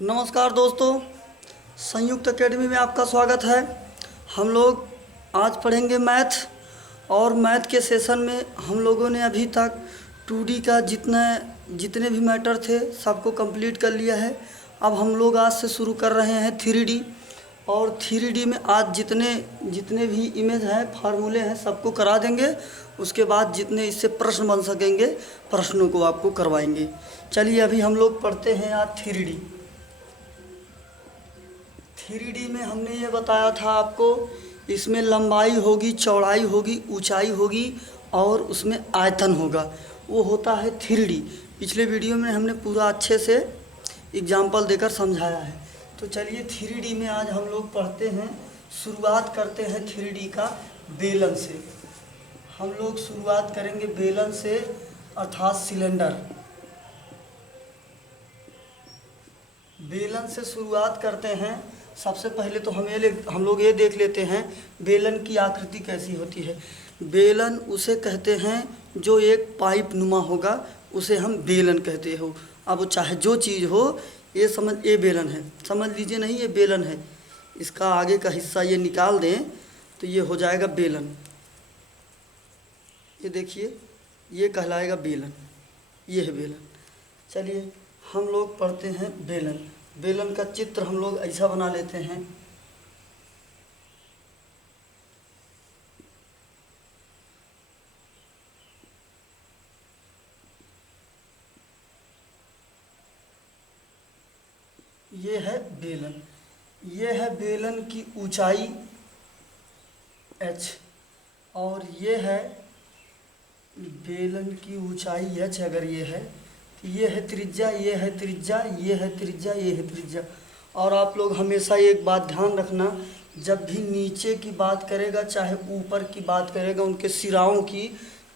नमस्कार दोस्तों, संयुक्त एकेडमी में आपका स्वागत है। हम लोग आज पढ़ेंगे मैथ। और मैथ के सेशन में हम लोगों ने अभी तक 2D का जितने भी मैटर थे सबको कंप्लीट कर लिया है। अब हम लोग आज से शुरू कर रहे हैं 3D। और 3D में आज जितने जितने भी इमेज हैं, फार्मूले हैं, सबको करा देंगे। उसके बाद जितने इससे प्रश्न बन सकेंगे प्रश्नों को आपको करवाएंगे। चलिए अभी हम लोग पढ़ते हैं आज 3D। 3D में हमने ये बताया था आपको, इसमें लंबाई होगी, चौड़ाई होगी, ऊंचाई होगी और उसमें आयतन होगा। वो होता है 3D। पिछले वीडियो में हमने पूरा अच्छे से एग्जाम्पल देकर समझाया है। तो चलिए 3D में आज हम लोग पढ़ते हैं। शुरुआत करते हैं 3D का बेलन से। हम लोग शुरुआत करेंगे बेलन से, अर्थात सिलेंडर। बेलन से शुरुआत करते हैं। सबसे पहले तो हम लोग ये देख लेते हैं बेलन की आकृति कैसी होती है। बेलन उसे कहते हैं जो एक पाइप नुमा होगा, उसे हम बेलन कहते हो। अब चाहे जो चीज़ हो, ये बेलन है, समझ लीजिए, नहीं ये बेलन है। इसका आगे का हिस्सा ये निकाल दें तो ये हो जाएगा बेलन। ये देखिए, ये कहलाएगा बेलन, ये है बेलन। चलिए हम लोग पढ़ते हैं बेलन। बेलन का चित्र हम लोग ऐसा बना लेते हैं। ये है बेलन। ये है बेलन की ऊंचाई h, और ये है बेलन की ऊंचाई h। अगर ये है तो ये है त्रिज्या, ये है त्रिज्या, ये है त्रिज्या, ये है त्रिज्या। और आप लोग हमेशा एक बात ध्यान रखना, जब भी नीचे की बात करेगा चाहे ऊपर की बात करेगा, उनके सिराओं की,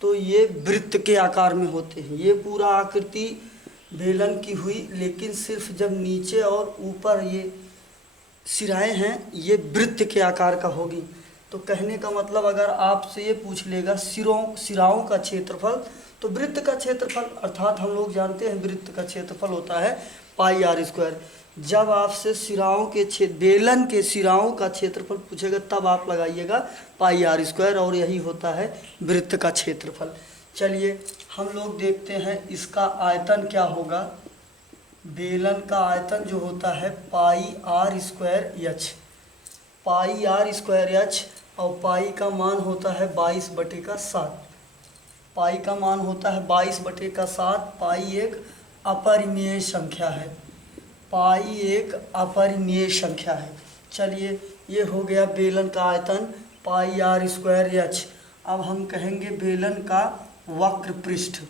तो ये वृत्त के आकार में होते हैं। ये पूरा आकृति बेलन की हुई, लेकिन सिर्फ जब नीचे और ऊपर ये सिराएं हैं, ये वृत्त के आकार का होगी। तो कहने का मतलब, अगर आपसे ये पूछ लेगा सिराओं का क्षेत्रफल, तो वृत्त का क्षेत्रफल, अर्थात हम लोग जानते हैं वृत्त का क्षेत्रफल होता है पाई आर स्क्वायर। जब आपसे बेलन के सिराओं का क्षेत्रफल पूछेगा तब आप लगाइएगा पाई आर स्क्वायर, और यही होता है वृत्त का क्षेत्रफल। चलिए हम लोग देखते हैं इसका आयतन क्या होगा। बेलन का आयतन जो होता है pi r square h. Pi r square h, और पाई का मान होता है 22/7। पाई का मान होता है 22/7। पाई एक अपरिमेय संख्या है। पाई एक अपरिमेय संख्या है। चलिए ये हो गया बेलन का आयतन पाई आर स्क्वायर एच। अब हम कहेंगे बेलन का वक्र पृष्ठ।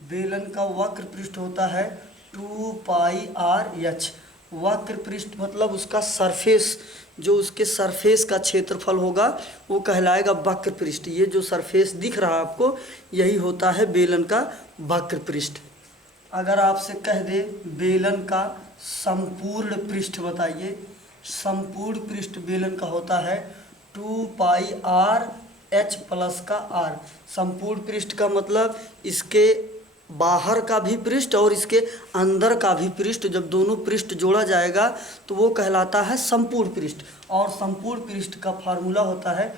बेलन का वक्र पृष्ठ होता है 2 पाई आर एच। वक्र पृष्ठ मतलब उसका सरफेस, जो उसके सरफेस का क्षेत्रफल होगा वो कहलाएगा वक्र पृष्ठ। ये जो सरफेस दिख रहा है आपको, यही होता है बेलन का वक्र पृष्ठ। अगर आपसे कह दे बेलन का संपूर्ण पृष्ठ बताइए, संपूर्ण पृष्ठ बेलन का होता है 2 पाई आर एच प्लस का आर। संपूर्ण पृष्ठ का मतलब इसके बाहर का भी पृष्ठ और इसके अंदर का भी पृष्ठ, जब दोनों पृष्ठ जोड़ा जाएगा तो वो कहलाता है संपूर्ण पृष्ठ। और संपूर्ण पृष्ठ का फार्मूला होता है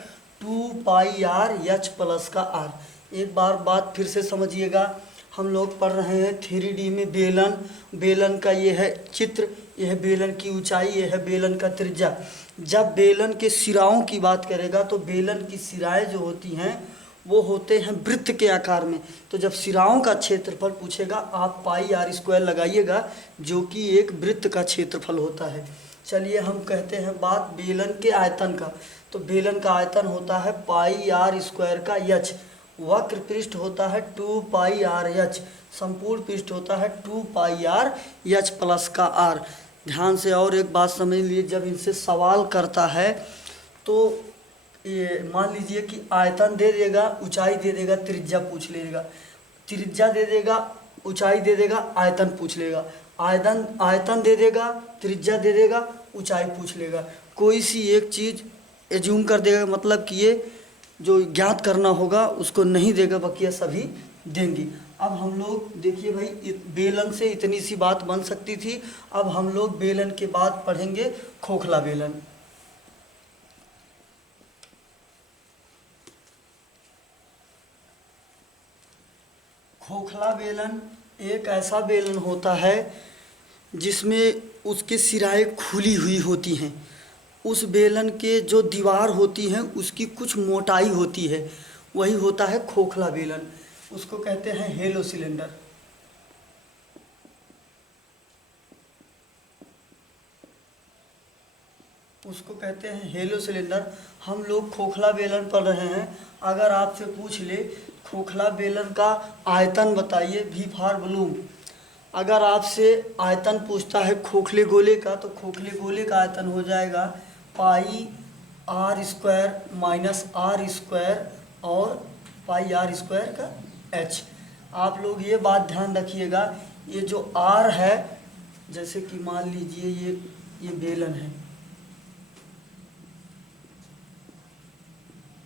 2 पाई आर एच प्लस का आर। एक बार बात फिर से समझिएगा, हम लोग पढ़ रहे हैं 3D में बेलन। बेलन का ये है चित्र, यह है बेलन की ऊंचाई, यह है बेलन का त्रिज्या। जब बेलन के सिराओं की बात करेगा तो बेलन की सिराएं जो होती हैं वो होते हैं वृत्त के आकार में। तो जब सिराओं का क्षेत्रफल पूछेगा आप पाई आर स्क्वायर लगाइएगा, जो कि एक वृत्त का क्षेत्रफल होता है। चलिए हम कहते हैं बात बेलन के आयतन का। तो बेलन का आयतन होता है पाई आर स्क्वायर का एच। वक्र पृष्ठ होता है 2 पाई आर एच। संपूर्ण पृष्ठ होता है 2 पाई आर एच प्लस का आर। ध्यान से और एक बात समझ लीजिए, जब इनसे सवाल करता है तो ये मान लीजिए कि आयतन दे देगा, ऊंचाई दे देगा, त्रिज्या पूछ लेगा। त्रिज्या दे देगा, ऊंचाई दे देगा, आयतन पूछ लेगा। आयतन दे देगा, त्रिज्या दे देगा, ऊंचाई पूछ लेगा। कोई सी एक चीज़ एज्यूम कर देगा, मतलब कि ये जो ज्ञात करना होगा उसको नहीं देगा, बाकी सभी देंगी। अब हम लोग देखिए भाई, बेलन से इतनी सी बात बन सकती थी। अब हम लोग बेलन के बाद पढ़ेंगे खोखला बेलन। खोखला बेलन एक ऐसा बेलन होता है जिसमें उसके सिराएं खुली हुई होती हैं। उस बेलन के जो दीवार होती हैं उसकी कुछ मोटाई होती है, वही होता है खोखला बेलन। उसको कहते हैं हेलो सिलेंडर। उसको कहते हैं हेलो सिलेंडर। हम लोग खोखला बेलन पढ़ रहे हैं। अगर आपसे पूछ ले खोखला बेलन का आयतन बताइए, भी फॉर वॉल्यूम। अगर आपसे आयतन पूछता है खोखले गोले का, तो खोखले गोले का आयतन हो जाएगा pi r square minus r square और पाई आर स्क्वायर का एच। आप लोग ये बात ध्यान रखिएगा, ये जो आर है, जैसे कि मान लीजिए ये बेलन है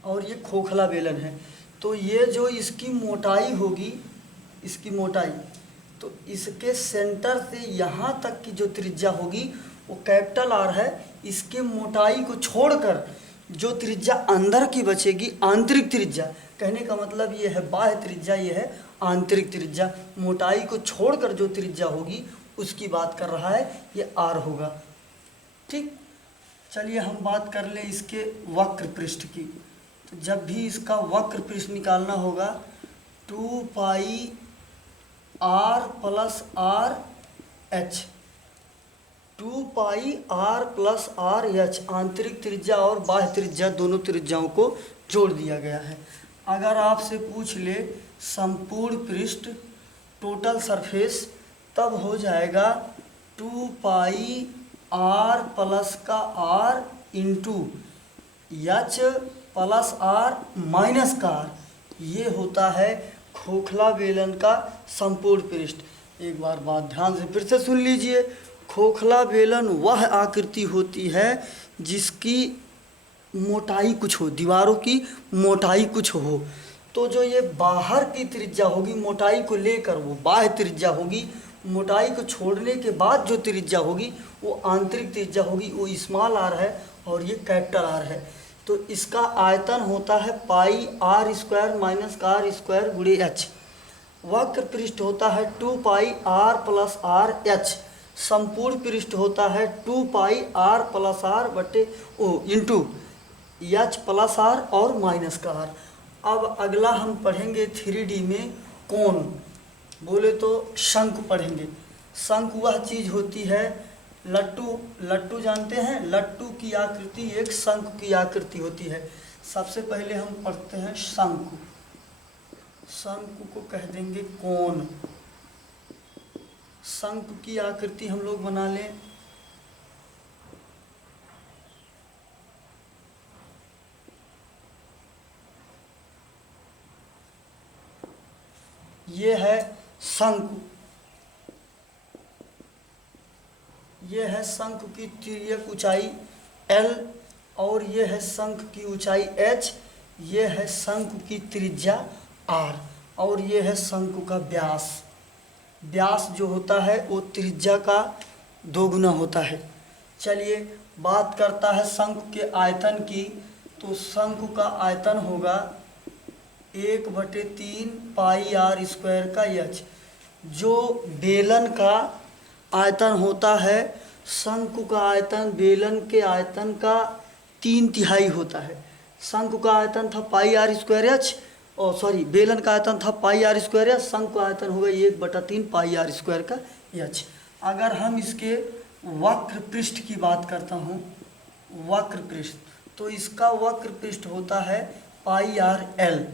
और ये खोखला बेलन है, तो ये जो इसकी मोटाई होगी, इसकी मोटाई, तो इसके सेंटर से यहाँ तक की जो त्रिज्या होगी वो कैपिटल आर है। इसके मोटाई को छोड़कर जो त्रिज्या अंदर की बचेगी, आंतरिक त्रिज्या, कहने का मतलब ये है बाह्य त्रिज्या, ये है आंतरिक त्रिज्या। मोटाई को छोड़कर जो त्रिज्या होगी उसकी बात कर रहा है, ये आर होगा। ठीक, चलिए हम बात कर लें इसके वक्र पृष्ठ की। तो जब भी इसका वक्र पृष्ठ निकालना होगा 2 pi are plus r h, 2 pi are plus r h, आंतरिक त्रिज्या और बाह्य त्रिज्या दोनों त्रिज्याओं को जोड़ दिया गया है। अगर आपसे पूछ ले संपूर्ण पृष्ठ, टोटल सरफेस, तब हो जाएगा 2 पाई आर प्लस का R into H plus R minus का आर। ये होता है खोखला बेलन का संपूर्ण पृष्ठ। एक बार बात ध्यान से फिर से सुन लीजिए। खोखला बेलन वह आकृति होती है जिसकी मोटाई कुछ हो, दीवारों की मोटाई कुछ हो। तो जो ये बाहर की त्रिज्या होगी मोटाई को लेकर, वो बाह्य त्रिज्या होगी। मोटाई को छोड़ने के बाद जो त्रिज्या होगी वो आंतरिक त्रिज्या होगी, वो स्मॉल आर है और ये कैपिटल आर है। तो इसका आयतन होता है पाई आर स्क्वायर माइनस का आर स्क्वायर गुणे एच। वक्र पृष्ठ होता है 2 pi are plus r H. संपूर्ण पृष्ठ होता है 2 पाई आर प्लस आर बटे ओ इंटू एच प्लस आर और माइनस का आर। अब अगला हम पढ़ेंगे 3D में कोण, बोले तो शंकु पढ़ेंगे। शंकु वह चीज़ होती है, लट्टू, लट्टू जानते हैं, लट्टू की आकृति एक शंकु की आकृति होती है। सबसे पहले हम पढ़ते हैं शंकु। शंकु को कह देंगे कोण। शंकु की आकृति हम लोग बना लें। ये है शंकु, ये है शंकु की तिर्यक ऊंचाई L और ये है शंकु की ऊंचाई H। ये है शंकु की त्रिज्या R और ये है शंकु का व्यास। व्यास जो होता है वो त्रिज्या का 2 गुना होता है। चलिए बात करता है शंकु के आयतन की। तो शंकु का आयतन होगा 1/3 पाई आर स्क्वायर का एच। जो बेलन का आयतन होता है, शंकु का आयतन बेलन के आयतन का 3/3 होता है। शंकु का आयतन था पाई आर स्क्वायर एच, और सॉरी बेलन का आयतन था पाई आर स्क्वायर एच। शंकु का आयतन होगा 1/3 पाई आर स्क्वायर का एच। अगर हम इसके वक्र पृष्ठ की बात करता हूँ, वक्र पृष्ठ, तो इसका वक्र पृष्ठ होता है पाई आर एल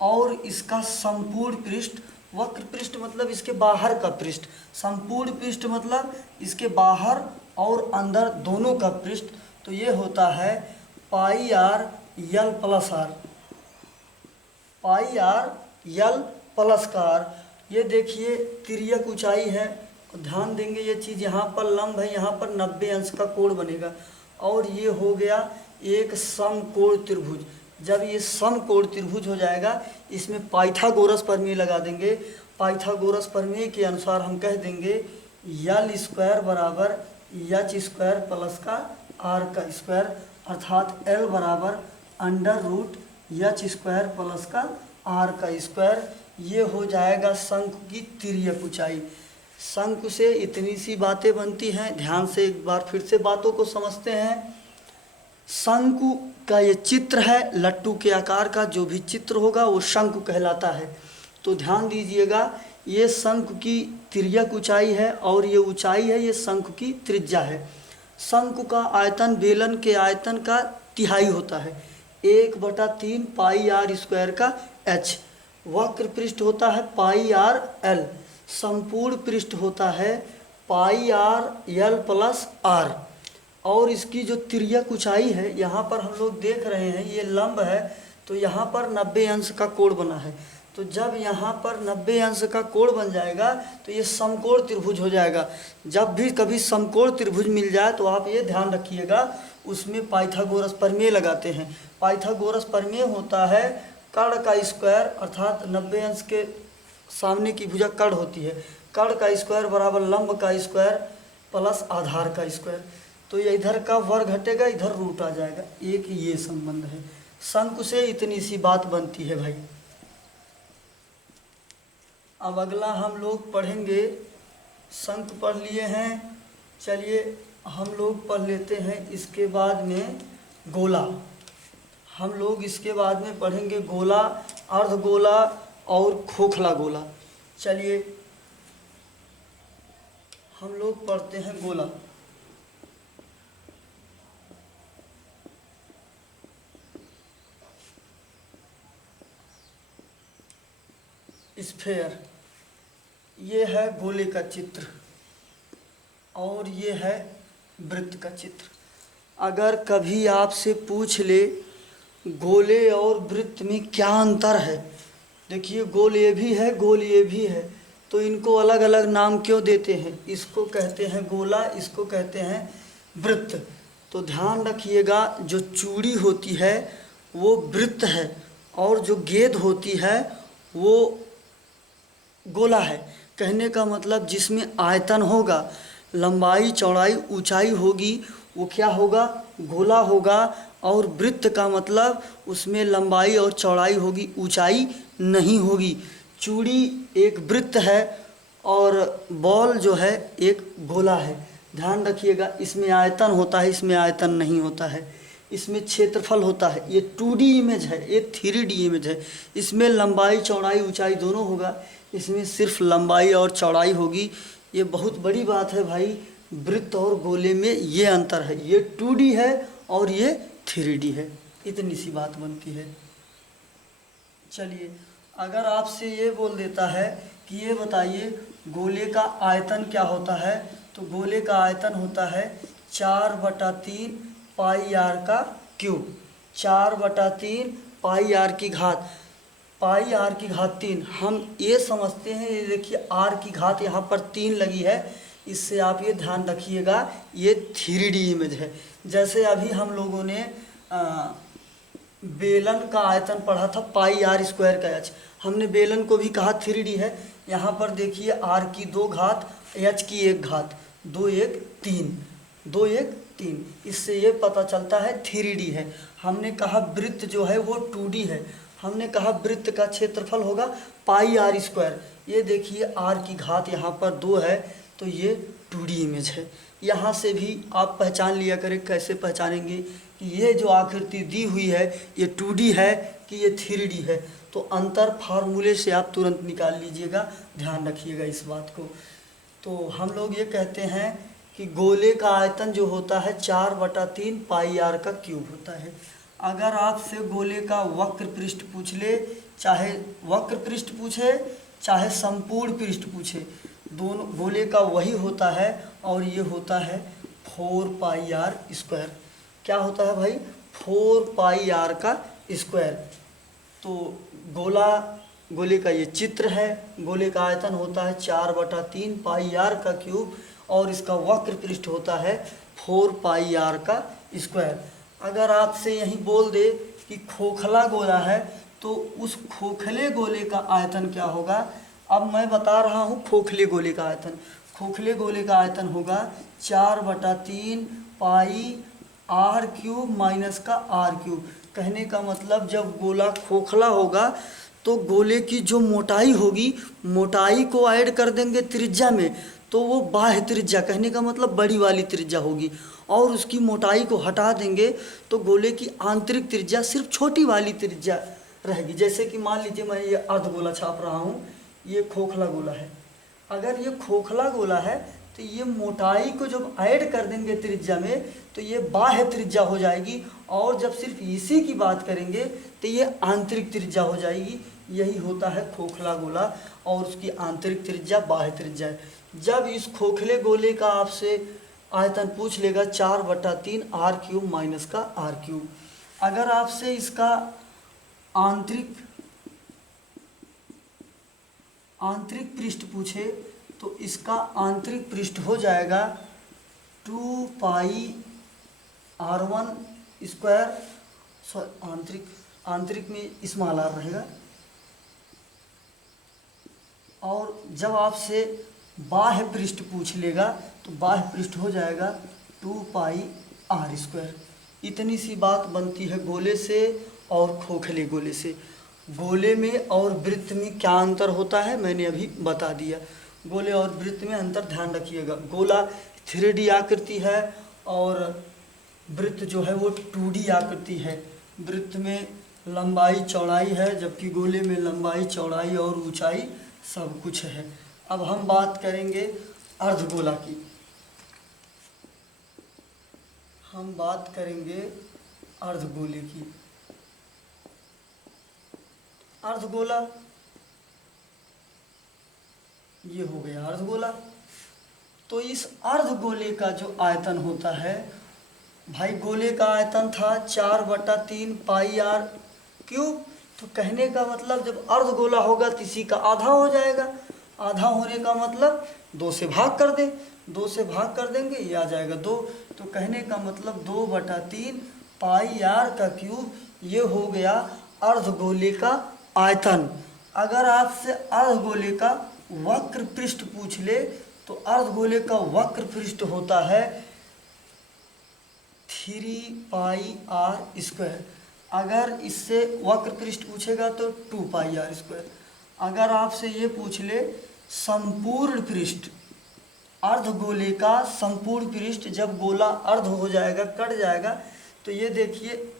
और इसका संपूर्ण पृष्ठ, वक्र पृष्ठ मतलब इसके बाहर का पृष्ठ, संपूर्ण पृष्ठ मतलब इसके बाहर और अंदर दोनों का पृष्ठ, तो ये होता है pi r l plus r, pi r l plus का आर। ये देखिए तिर्यक ऊंचाई है, ध्यान देंगे ये चीज़, यहाँ पर लंब है, यहाँ पर 90 अंश का कोण बनेगा और ये हो गया एक समकोण त्रिभुज। जब ये समकोण त्रिभुज हो जाएगा, इसमें पाइथागोरस प्रमेय लगा देंगे। पाइथागोरस प्रमेय के अनुसार हम कह देंगे यल स्क्वायर बराबर एच स्क्वायर प्लस का आर का स्क्वायर, अर्थात एल बराबर under root H square plus का आर का स्क्वायर। ये हो जाएगा शंकु की तिर्यक ऊंचाई। शंकु से इतनी सी बातें बनती हैं, ध्यान से एक बार फिर से बातों को समझते हैं। शंकु का ये चित्र है, लट्टू के आकार का जो भी चित्र होगा वो शंकु कहलाता है। तो ध्यान दीजिएगा, ये शंकु की तिर्यक ऊंचाई है और ये ऊंचाई है, ये शंकु की त्रिज्या है। शंकु का आयतन बेलन के आयतन का तिहाई होता है, 1/3 पाई आर स्क्वायर का एच। वक्र पृष्ठ होता है पाई आर एल, संपूर्ण पृष्ठ होता है pi R L plus R. और इसकी जो तिर्यक ऊंचाई है, यहाँ पर हम लोग देख रहे हैं ये लंब है, तो यहाँ पर 90 अंश का कोण बना है। तो जब यहाँ पर 90 अंश का कोण बन जाएगा तो ये समकोण त्रिभुज हो जाएगा। जब भी कभी समकोण त्रिभुज मिल जाए तो आप ये ध्यान रखिएगा, उसमें पाइथागोरस प्रमेय लगाते हैं। पाइथागोरस प्रमेय होता है कर्ण का स्क्वायर, अर्थात 90 अंश के सामने की भुजा कर्ण होती है, कर्ण का स्क्वायर बराबर लंब का स्क्वायर प्लस आधार का स्क्वायर। तो ये इधर का वर्ग घटेगा, इधर रूट आ जाएगा, एक ये संबंध है। शंकु से इतनी सी बात बनती है भाई। अब अगला हम लोग पढ़ेंगे, शंकु पढ़ लिए हैं, चलिए हम लोग पढ़ लेते हैं इसके बाद में गोला। हम लोग इसके बाद में पढ़ेंगे गोला, अर्धगोला और खोखला गोला। चलिए हम लोग पढ़ते हैं गोला। स्फेयर, ये है गोले का चित्र और ये है वृत्त का चित्र। अगर कभी आपसे पूछ ले गोले और वृत्त में क्या अंतर है, देखिए गोल ये भी है, गोल ये भी है, तो इनको अलग अलग नाम क्यों देते हैं? इसको कहते हैं गोला, इसको कहते हैं वृत्त। तो ध्यान रखिएगा, जो चूड़ी होती है वो वृत्त है और जो गेंद होती है वो गोला है। कहने का मतलब जिसमें आयतन होगा, लंबाई चौड़ाई ऊंचाई होगी, वो क्या होगा? गोला होगा। और वृत्त का मतलब उसमें लंबाई और चौड़ाई होगी, ऊंचाई नहीं होगी। चूड़ी एक वृत्त है और बॉल जो है एक गोला है। ध्यान रखिएगा, इसमें आयतन होता है, इसमें आयतन नहीं होता है। इसमें क्षेत्रफल होता है, ये 2D इमेज है, ये 3D इमेज है। इसमें लंबाई चौड़ाई ऊंचाई दोनों होगा, इसमें सिर्फ लंबाई और चौड़ाई होगी। ये बहुत बड़ी बात है भाई, वृत्त और गोले में ये अंतर है, ये 2D है और ये 3D है। इतनी सी बात बनती है। चलिए, अगर आपसे ये बोल देता है कि ये बताइए गोले का आयतन क्या होता है, तो गोले का आयतन होता है 4/3 पाई आर का क्यूब। 4/3 पाई आर की घात, पाई आर की घात 3। हम ये समझते हैं, ये देखिए आर की घात यहाँ पर 3 लगी है, इससे आप ये ध्यान रखिएगा ये 3D इमेज है। जैसे अभी हम लोगों ने बेलन का आयतन पढ़ा था पाई आर स्क्वायर का एच, हमने बेलन को भी कहा 3D है। यहाँ पर देखिए आर की 2 घात, एच की 1 घात, 2 1 3, 2 1 3, इससे ये पता चलता है 3D है। हमने कहा वृत्त जो है वो 2D है। हमने कहा वृत्त का क्षेत्रफल होगा पाई आर स्क्वायर। ये देखिए आर की घात यहाँ पर 2 है, तो ये 2D इमेज है। यहाँ से भी आप पहचान लिया करें। कैसे पहचानेंगे कि ये जो आकृति दी हुई है ये 2D है कि ये 3D है? तो अंतर फार्मूले से आप तुरंत निकाल लीजिएगा, ध्यान रखिएगा इस बात को। तो हम लोग ये कहते हैं कि गोले का आयतन जो होता है 4/3 पाई आर का क्यूब होता है। अगर आपसे गोले का वक्र पृष्ठ पूछ ले, चाहे वक्र पृष्ठ पूछे चाहे संपूर्ण पृष्ठ पूछे, दोनों गोले का वही होता है और ये होता है 4 पाई आर स्क्वायर। क्या होता है भाई? 4 पाई आर का स्क्वायर। तो गोले का ये चित्र है। गोले का आयतन होता है 4/3 पाई आर का क्यूब और इसका वक्र पृष्ठ होता है 4 पाई आर का स्क्वायर। अगर आपसे यही बोल दे कि खोखला गोला है, तो उस खोखले गोले का आयतन क्या होगा? अब मैं बता रहा हूँ खोखले गोले का आयतन। खोखले गोले का आयतन होगा 4/3 पाई आर क्यूब माइनस का आर क्यूब। कहने का मतलब जब गोला खोखला होगा तो गोले की जो मोटाई होगी, मोटाई को ऐड कर देंगे त्रिज्या में, तो वो बाह्य त्रिज्या, कहने का मतलब बड़ी वाली त्रिज्या होगी, और उसकी मोटाई को हटा देंगे तो गोले की आंतरिक त्रिज्या सिर्फ छोटी वाली त्रिज्या रहेगी। जैसे कि मान लीजिए मैं ये अर्धगोला छाप रहा हूँ, ये खोखला गोला है। अगर ये खोखला गोला है तो ये मोटाई को जब ऐड कर देंगे त्रिज्या में तो ये बाह्य त्रिज्या हो जाएगी, और जब सिर्फ इसी की बात करेंगे तो ये आंतरिक त्रिज्या हो जाएगी। यही होता है खोखला गोला, और उसकी आंतरिक त्रिज्या बाह्य त्रिज्या है। जब इस खोखले गोले का आपसे आयतन पूछ लेगा 4/3 आर क्यूब माइनस का आर क्यूब, अगर आपसे इसका आंतरिक पृष्ठ पूछे तो इसका आंतरिक पृष्ठ हो जाएगा 2 पाई r1 स्क्वायर, आंतरिक में स्मॉल आर रहेगा। और जब आपसे बाह्य पृष्ठ पूछ लेगा तो बाह्य पृष्ठ हो जाएगा 2 पाई आर स्क्वायर। इतनी सी बात बनती है गोले से और खोखले गोले से। गोले में और वृत्त में क्या अंतर होता है मैंने अभी बता दिया। गोले और वृत्त में अंतर ध्यान रखिएगा। गोला 3D आकृति है और वृत्त जो है वो 2D आकृति है। वृत्त में लंबाई चौड़ाई है, जबकि गोले में लंबाई चौड़ाई और ऊंचाई सब कुछ है। अब हम बात करेंगे अर्धगोला की। हम बात करेंगे अर्धगोले की। अर्धगोला ये हो गया अर्धगोला। तो इस अर्धगोले का जो आयतन होता है भाई, गोले का आयतन था 4/3 पाई आर क्यूब। तो कहने का मतलब जब अर्धगोला होगा तो इसी का आधा हो जाएगा। आधा होने का मतलब 2 से भाग कर दें, 2 से भाग कर देंगे ये आ जाएगा 2। तो कहने का मतलब 2/3 पाई आर का क्यूब, ये हो गया अर्धगोले का आयतन। अगर आपसे अर्धगोले का वक्र पृष्ठ पूछ ले तो अर्धगोले का वक्र पृष्ठ होता है 3 पाई आर स्क्वायर। अगर इससे वक्र पृष्ठ पूछेगा तो 2 पाई आर स्क्वायर। अगर आपसे ये पूछ ले संपूर्ण पृष्ठ, अर्धगोले का संपूर्ण पृष्ठ, जब गोला अर्ध हो जाएगा, कट जाएगा, तो ये देखिए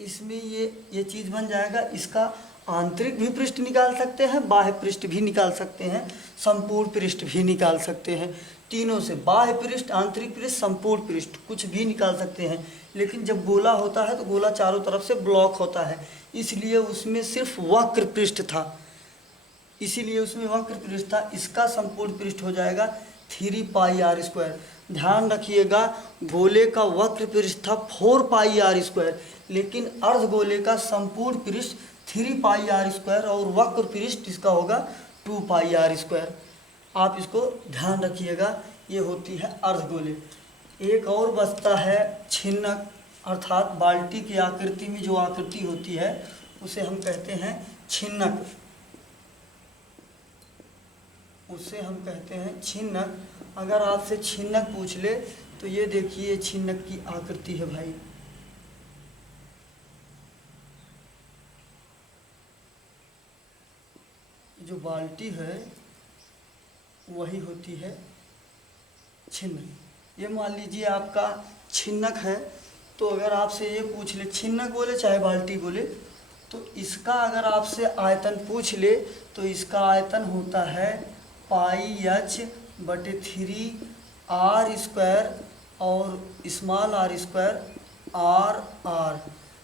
इसमें ये चीज़ बन जाएगा। इसका आंतरिक भी पृष्ठ निकाल सकते हैं, बाह्य पृष्ठ भी निकाल सकते हैं, संपूर्ण पृष्ठ भी निकाल सकते हैं। तीनों से बाह्य पृष्ठ, आंतरिक पृष्ठ, संपूर्ण पृष्ठ कुछ भी निकाल सकते हैं। लेकिन जब गोला होता है तो गोला चारों तरफ से ब्लॉक होता है, इसलिए उसमें सिर्फ वक्र पृष्ठ था, इसीलिए उसमें वक्र पृष्ठ था। इसका संपूर्ण पृष्ठ हो जाएगा 3 पाई आर स्क्वायर। ध्यान रखिएगा गोले का वक्र पृष्ठ था 4 पाई आर स्क्वायर, लेकिन अर्धगोले का संपूर्ण पृष्ठ 3 पाई आर स्क्वायर और वक्र पृष्ठ इसका होगा 2 पाई आर स्क्वायर। आप इसको ध्यान रखिएगा, ये होती है अर्धगोले। एक और बचता है छिन्नक, अर्थात बाल्टी की आकृति में जो आकृति होती है उसे हम कहते हैं छिन्नक, उसे हम कहते हैं छिन्नक। अगर आपसे छिन्नक पूछ ले तो ये देखिए छिन्नक की आकृति है भाई। जो बाल्टी है वही होती है छिन्नक। ये मान लीजिए आपका छिन्नक है, तो अगर आपसे ये पूछ ले, छिन्नक बोले चाहे बाल्टी बोले, तो इसका अगर आपसे आयतन पूछ ले तो इसका आयतन होता है पाई h/3 आर स्क्वायर और small R square R R.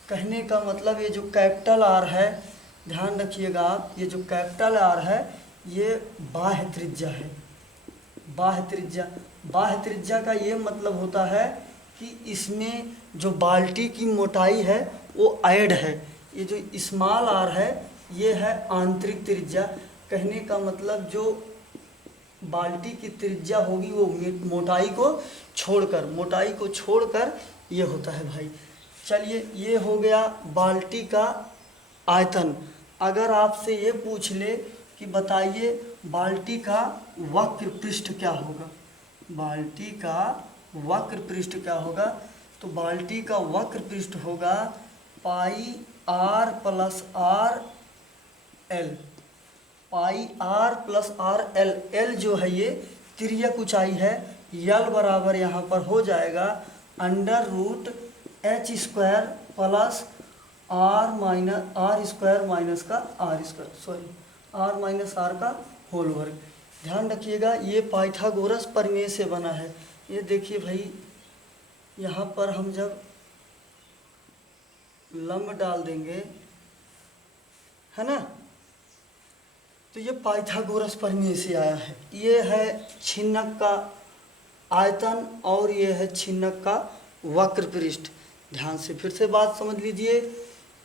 कहने का मतलब ये जो कैपिटल आर है, ध्यान रखिएगा आप, ये जो कैपिटल आर है ये बाह्य त्रिज्या है। बाह्य त्रिज्या, बाह्य त्रिज्या का ये मतलब होता है कि इसमें जो बाल्टी की मोटाई है वो ऐड है। ये जो स्मॉल आर है ये है आंतरिक त्रिज्या। कहने का मतलब जो बाल्टी की त्रिज्या होगी वो मोटाई को छोड़कर ये होता है भाई। चलिए ये हो गया बाल्टी का आयतन। अगर आपसे ये पूछ ले कि बताइए बाल्टी का वक्र पृष्ठ क्या होगा। बाल्टी का वक्र पृष्ठ क्या होगा, तो बाल्टी का वक्र पृष्ठ होगा pi are plus are l. Pi are plus are l. L जो है ये तिर्यक ऊंचाई है। यल बराबर यहाँ पर हो जाएगा under root H square plus r square minus का r square, sorry r minus are का होल वर्ग। ध्यान रखिएगा ये पाइथागोरस प्रमेय से बना है। ये देखिए भाई, यहाँ पर हम जब लंब डाल देंगे, है ना, तो ये पाइथागोरस प्रमेय से आया है। ये है छिन्नक का आयतन और ये है छिन्नक का वक्र पृष्ठ। ध्यान से फिर से बात समझ लीजिए।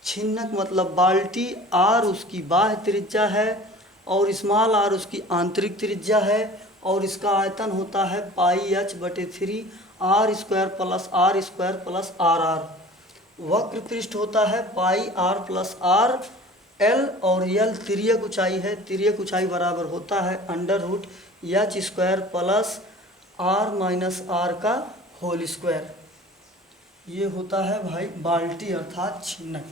छिन्नक मतलब बाल्टी, आर उसकी बाह्य त्रिज्या है और स्मॉल आर उसकी आंतरिक त्रिज्या है, और इसका आयतन होता है पाई एच बटे 3 R square plus R R. वक्र पृष्ठ होता है pi are plus are L, और यल तिर्यक ऊंचाई है। तिर्यक ऊंचाई बराबर होता है under root H square plus R minus are का होल स्क्वायर। ये होता है भाई बाल्टी अर्थात छिन्नक।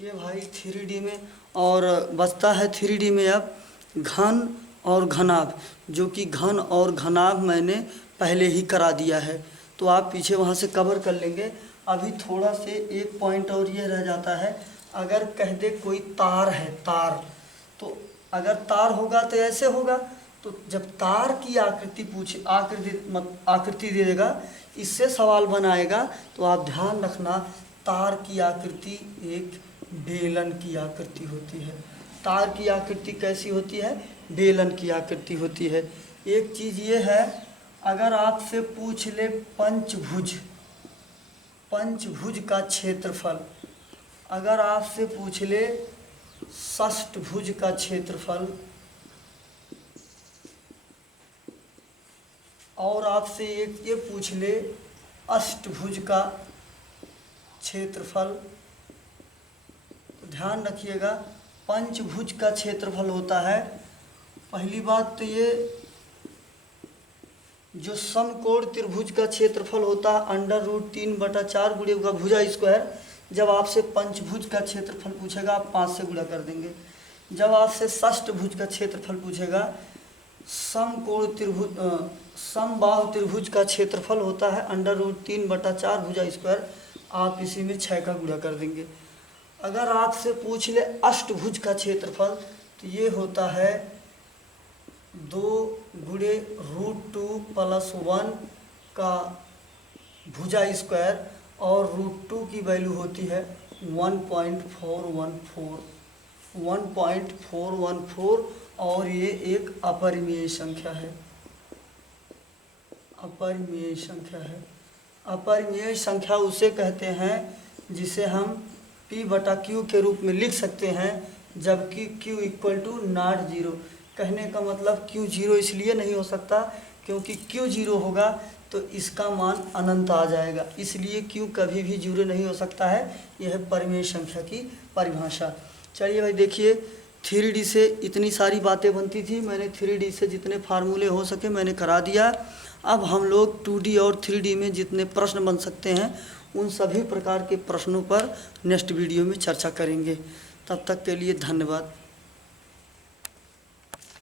ये भाई 3D में, और बचता है 3D में अब घन और घनाभ, जो कि घन और घनाभ मैंने पहले ही करा दिया है, तो आप पीछे वहाँ से कवर कर लेंगे। अभी थोड़ा से एक पॉइंट और ये रह जाता है, अगर कह दे कोई तार है, तार, तो अगर तार होगा तो ऐसे होगा, तो जब तार की आकृति पूछे, आकृति दे देगा, इससे सवाल बनाएगा, तो आप ध्यान रखना तार की आकृति एक बेलन की आकृति होती है। तार की आकृति कैसी होती है, बेलन की आकृति होती है। एक चीज़ ये है, अगर आपसे पूछ ले पंचभुज का क्षेत्रफल, अगर आपसे पूछ ले षष्ठभुज का क्षेत्रफल, और आपसे एक ये पूछ ले अष्टभुज का क्षेत्रफल, तो ध्यान रखिएगा पंचभुज का क्षेत्रफल होता है। पहली बात तो ये जो समकोण त्रिभुज का क्षेत्रफल होता है अंडर रूट 3/4 गुणे का भुजा स्क्वायर। जब आपसे पंचभुज का क्षेत्रफल पूछेगा आप 5 से गुणा कर देंगे। जब आपसे षष्ठभुज का क्षेत्रफल पूछेगा, समकोण त्रिभुज समबाहु त्रिभुज का क्षेत्रफल होता है अंडर रूट 3/4 भुजा स्क्वायर, आप इसी में 6 का गुणा कर देंगे। अगर आपसे पूछ ले अष्टभुज का क्षेत्रफल, तो ये होता है 2 गुणे √2 + 1 का भुजा स्क्वायर, और √2 की वैल्यू होती है 1.414, और ये एक अपरिमेय संख्या है। अपरिमेय संख्या है। अपरिमेय संख्या उसे कहते हैं जिसे हम P/Q के रूप में लिख सकते हैं, जबकि Q = नॉट 0। कहने का मतलब Q 0 इसलिए नहीं हो सकता क्योंकि Q 0 होगा तो इसका मान अनंत आ जाएगा, इसलिए Q कभी भी 0 नहीं हो सकता है। यह है परिमेय संख्या की परिभाषा। चलिए भाई देखिए, 3D से इतनी सारी बातें बनती थी, मैंने 3D से जितने फार्मूले हो सके मैंने करा दिया। अब हम लोग 2D और 3D में जितने प्रश्न बन सकते हैं उन सभी प्रकार के प्रश्नों पर नेक्स्ट वीडियो में चर्चा करेंगे। तब तक के लिए धन्यवाद।